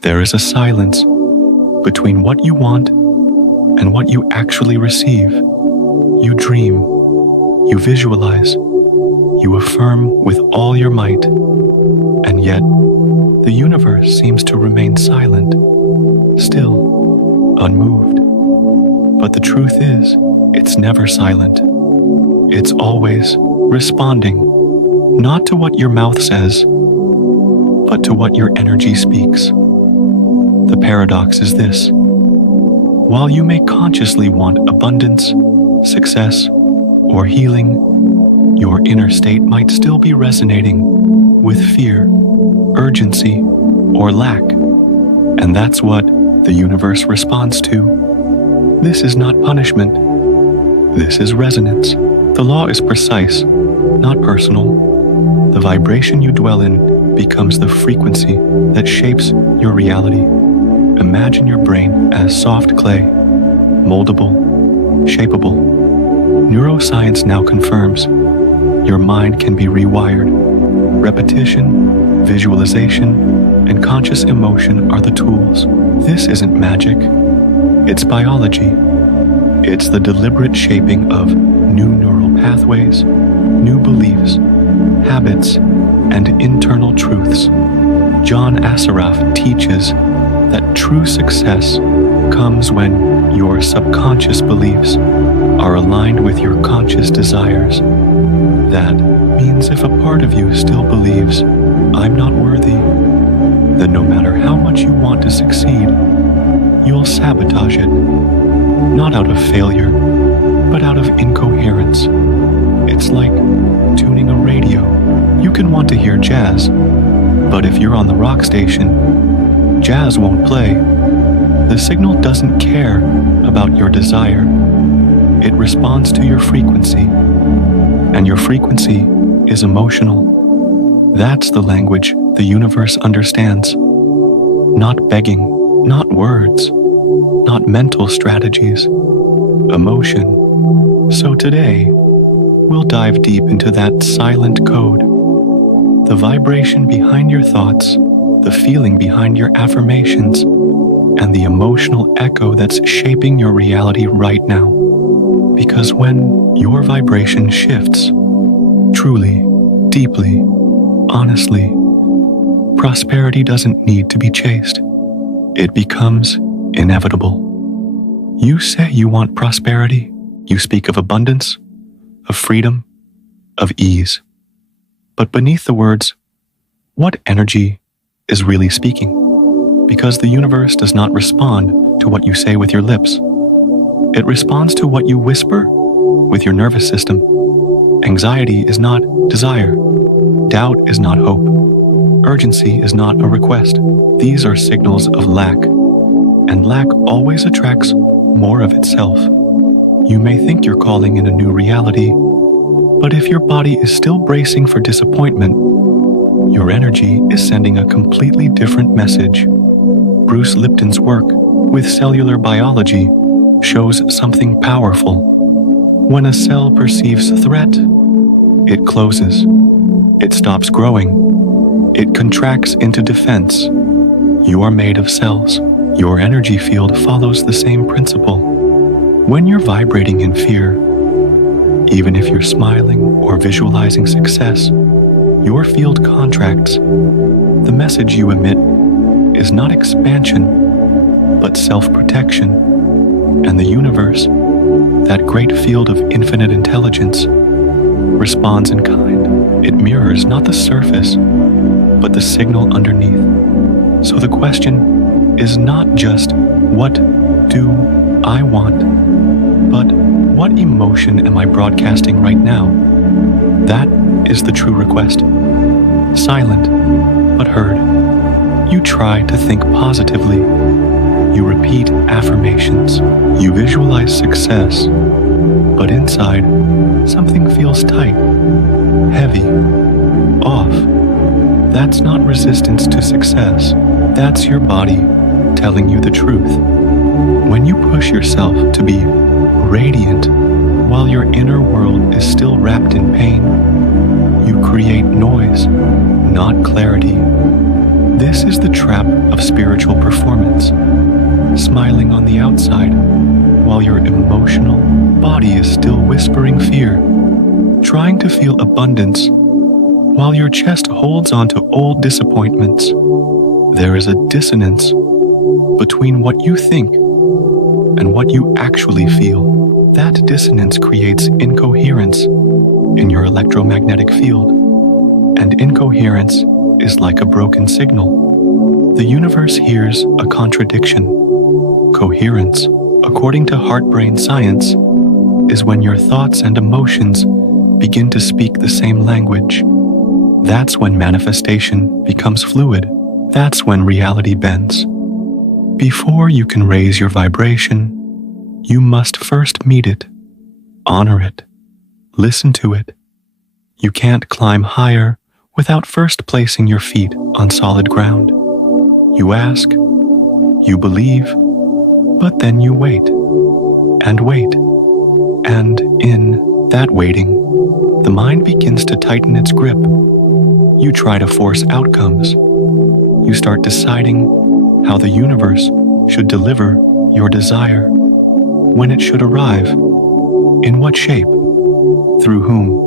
There is a silence between what you want and what you actually receive. You dream, you visualize, you affirm with all your might, and yet the universe seems to remain silent, still, unmoved. But the truth is, it's never silent. It's always responding, not to what your mouth says, but to what your energy speaks. The paradox is this: while you may consciously want abundance, success, or healing, your inner state might still be resonating with fear, urgency, or lack. And that's what the universe responds to. This is not punishment. This is resonance. The law is precise, not personal. The vibration you dwell in becomes the frequency that shapes your reality. Imagine your brain as soft clay, moldable, shapeable. Neuroscience now confirms your mind can be rewired. Repetition, visualization, and conscious emotion are the tools. This isn't magic. It's biology. It's the deliberate shaping of new neural pathways, new beliefs, habits, and internal truths. John Assaraf teaches that true success comes when your subconscious beliefs are aligned with your conscious desires. That means if a part of you still believes, "I'm not worthy," then no matter how much you want to succeed, you'll sabotage it. Not out of failure, but out of incoherence. It's like tuning a radio. You can want to hear jazz, but if you're on the rock station, jazz won't play. The signal doesn't care about your desire. It responds to your frequency, and your frequency is emotional. That's the language the universe understands. Not begging, not words, not mental strategies, emotion. So today, we'll dive deep into that silent code, the vibration behind your thoughts, the feeling behind your affirmations, and the emotional echo that's shaping your reality right now. Because when your vibration shifts, truly, deeply, honestly, prosperity doesn't need to be chased. It becomes inevitable. You say you want prosperity. You speak of abundance, of freedom, of ease. But beneath the words, what energy is really speaking? Because the universe does not respond to what you say with your lips. It responds to what you whisper with your nervous system. Anxiety is not desire. Doubt is not hope. Urgency is not a request. These are signals of lack, and lack always attracts more of itself. You may think you're calling in a new reality, but if your body is still bracing for disappointment, your energy is sending a completely different message. Bruce Lipton's work with cellular biology shows something powerful. When a cell perceives threat, it closes. It stops growing. It contracts into defense. You are made of cells. Your energy field follows the same principle. When you're vibrating in fear, even if you're smiling or visualizing success, your field contracts. The message you emit is not expansion, but self-protection. And the universe, that great field of infinite intelligence, responds in kind. It mirrors not the surface, but the signal underneath. So the question is not just, what do I want, but what emotion am I broadcasting right now? That is the true request. Silent, but heard. You try to think positively. You repeat affirmations. You visualize success. But inside, something feels tight, heavy, off. That's not resistance to success. That's your body telling you the truth. When you push yourself to be radiant while your inner world is still wrapped in pain, you create noise, not clarity. This is the trap of spiritual performance, smiling on the outside while your emotional body is still whispering fear, trying to feel abundance while your chest holds on to old disappointments. There is a dissonance between what you think and what you actually feel. That dissonance creates incoherence in your electromagnetic field, and incoherence is like a broken signal. The universe hears a contradiction. Coherence, according to heart-brain science, is when your thoughts and emotions begin to speak the same language. That's when manifestation becomes fluid. That's when reality bends. Before you can raise your vibration, you must first meet it, honor it, listen to it. You can't climb higher without first placing your feet on solid ground. You ask, you believe, but then you wait, and wait. And in that waiting, the mind begins to tighten its grip. You try to force outcomes. You start deciding how the universe should deliver your desire, when it should arrive, in what shape, through whom.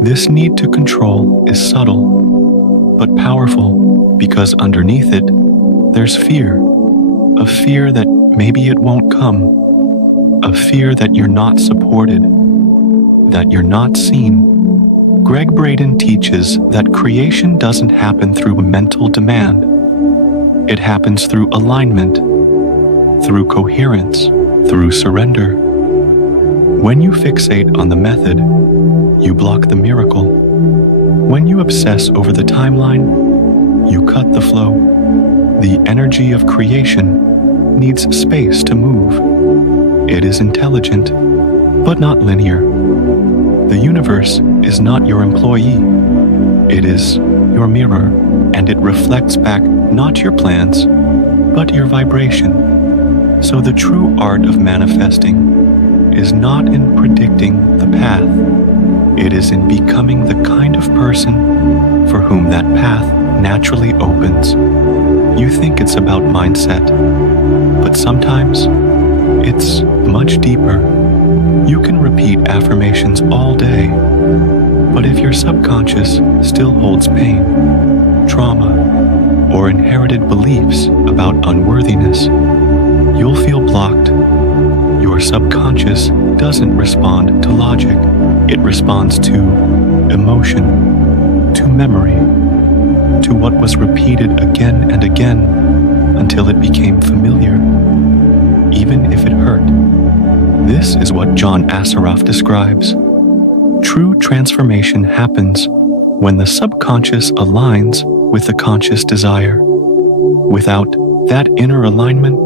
This need to control is subtle, but powerful, because underneath it, there's fear. A fear that maybe it won't come. A fear that you're not supported, that you're not seen. Greg Braden teaches that creation doesn't happen through mental demand. It happens through alignment, through coherence, through surrender. When you fixate on the method, you block the miracle. When you obsess over the timeline, you cut the flow. The energy of creation needs space to move. It is intelligent, but not linear. The universe is not your employee. It is your mirror, and it reflects back not your plans, but your vibration. So the true art of manifesting is not in predicting the path. It is in becoming the kind of person for whom that path naturally opens. You think it's about mindset, but sometimes it's much deeper. You can repeat affirmations all day, but if your subconscious still holds pain, trauma, or inherited beliefs about unworthiness, you'll feel blocked. Your subconscious doesn't respond to logic. It responds to emotion, to memory, to what was repeated again and again until it became familiar, even if it hurt. This is what John Assaraf describes. True transformation happens when the subconscious aligns with the conscious desire. Without that inner alignment,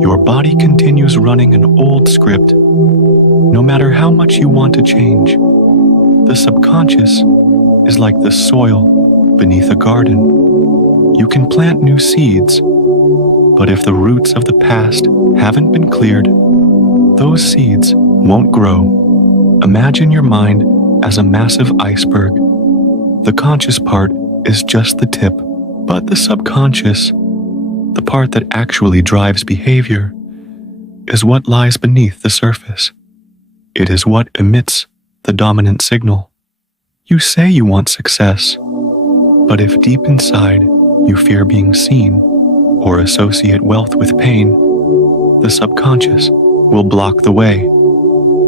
your body continues running an old script. No matter how much you want to change, the subconscious is like the soil beneath a garden. You can plant new seeds, but if the roots of the past haven't been cleared, those seeds won't grow. Imagine your mind as a massive iceberg. The conscious part is just the tip, but the subconscious, the part that actually drives behavior, is what lies beneath the surface. It is what emits the dominant signal. You say you want success, but if deep inside you fear being seen or associate wealth with pain, the subconscious will block the way,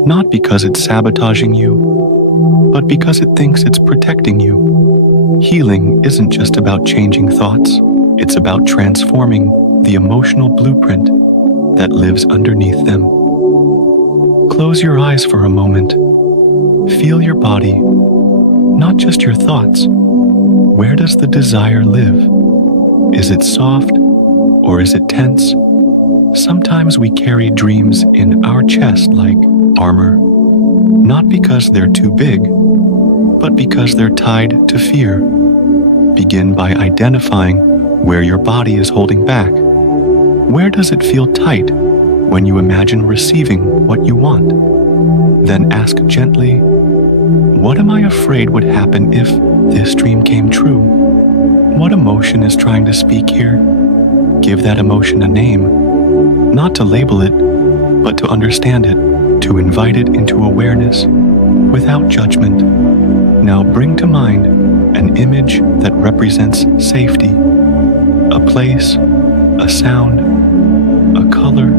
not because it's sabotaging you, but because it thinks it's protecting you. Healing isn't just about changing thoughts, it's about transforming the emotional blueprint that lives underneath them. Close your eyes for a moment. Feel your body, not just your thoughts. Where does the desire live? Is it soft or is it tense? Sometimes we carry dreams in our chest like armor, not because they're too big, but because they're tied to fear. Begin by identifying where your body is holding back. Where does it feel tight when you imagine receiving what you want? Then ask gently, what am I afraid would happen if this dream came true? what emotion is trying to speak here? Give that emotion a name, not to label it, but to understand it, to invite it into awareness without judgment. Now bring to mind an image that represents safety, a place, a sound, a color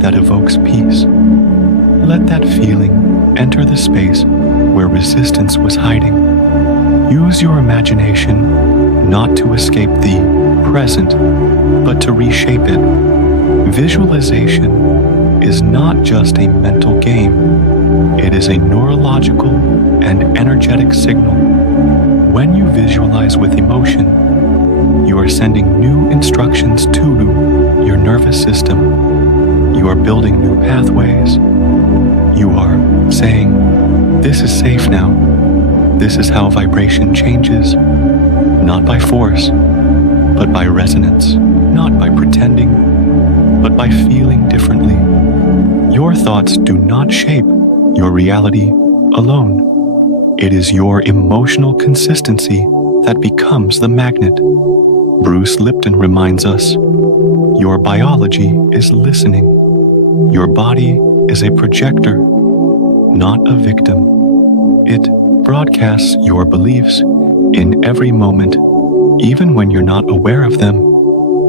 that evokes peace. Let that feeling enter the space where resistance was hiding. Use your imagination not to escape the present, but to reshape it. Visualization is not just a mental game. It is a neurological and energetic signal. When you visualize with emotion, you are sending new instructions to your nervous system. You are building new pathways. You are saying, this is safe now. This is how vibration changes, not by force, but by resonance, not by pretending, but by feeling differently. Your thoughts do not shape your reality alone. It is your emotional consistency that becomes the magnet. Bruce Lipton reminds us, your biology is listening. Your body is a projector, not a victim. It broadcasts your beliefs in every moment, even when you're not aware of them.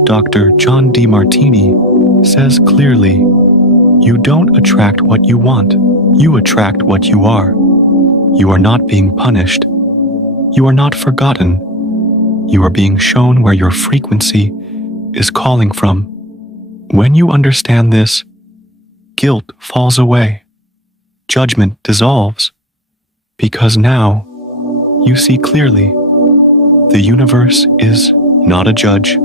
Dr. John DeMartini says clearly, you don't attract what you want, you attract what you are. You are not being punished. You are not forgotten. You are being shown where your frequency is calling from. When you understand this, guilt falls away. Judgment dissolves. Because now, you see clearly, the universe is not a judge.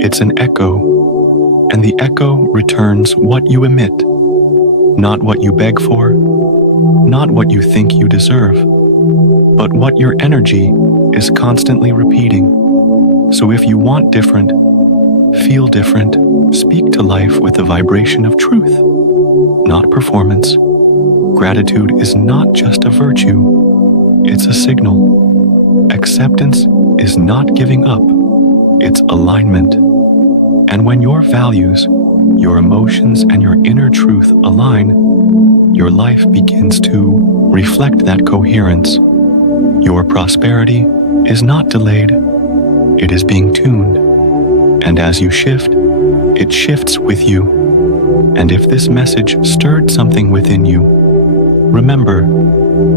It's an echo, and the echo returns what you emit, not what you beg for, not what you think you deserve, but what your energy is constantly repeating. So if you want different, feel different, speak to life with the vibration of truth, not performance. Gratitude is not just a virtue, it's a signal. Acceptance is not giving up, it's alignment. And when your values, your emotions, and your inner truth align, your life begins to reflect that coherence. Your prosperity is not delayed, it is being tuned. And as you shift, it shifts with you. And if this message stirred something within you, remember,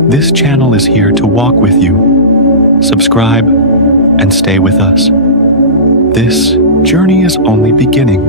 this channel is here to walk with you. Subscribe and stay with us. This journey is only beginning.